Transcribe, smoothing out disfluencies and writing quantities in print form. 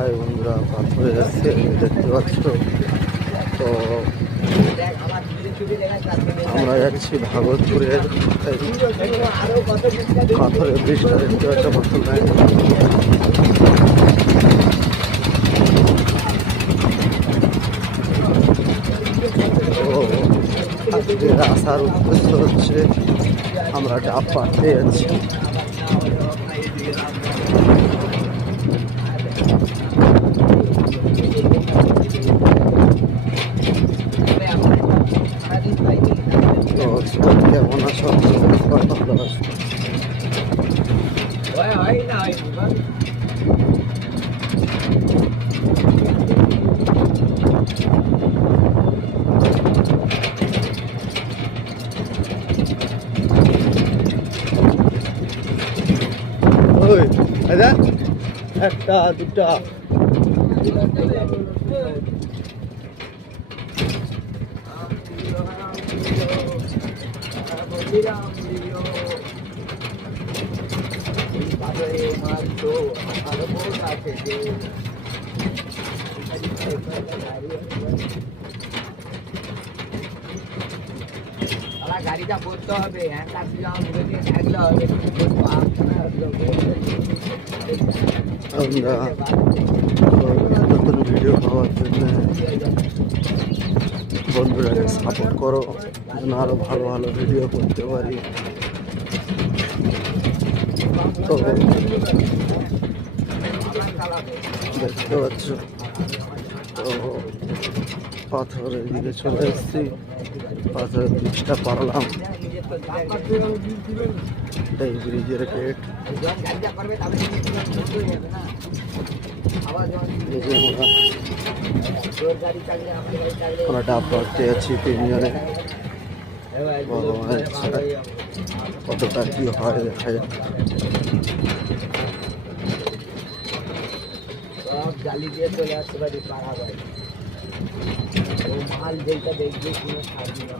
High বন্ধুরা, পাথরে যাচ্ছে দেখতে পাচ্ছ। তো আমরা যাচ্ছি ভাগলপুরের পাথরের ব্রিজটা দেখতে পাচ্ছ প্রথমে। তো আজকে আসার উদ্দেশ্য হচ্ছে আমরা ডাব পাড়তে যাচ্ছি। কেমন আছো? ভালো আছো? ওই একটা দুটা গাড়িটা করতে হবে, থাকলে হবে। আমরা নতুন ভিডিও পাওয়ার জন্য বন্ধুরাকে সাপোর্ট করো, যেন আরো ভালো ভালো ভিডিও করতে পারি। তো দেখতে পাচ্ছ, তো পাথরের দিকে চলে এসেছি। পাথরের ব্রিজটা পারলাম, এই ব্রিজের গেট। আমরা ডাব পাড়তে যাচ্ছি তিনজনে। ভগবানের ছাড়া কতটা কি হয় দেখা যাক। সব জালি দিয়ে চলে আসতে পারি পাড়া বাড়ি। ও মাল যেটা দেখবে কোনো ছাড়বি না।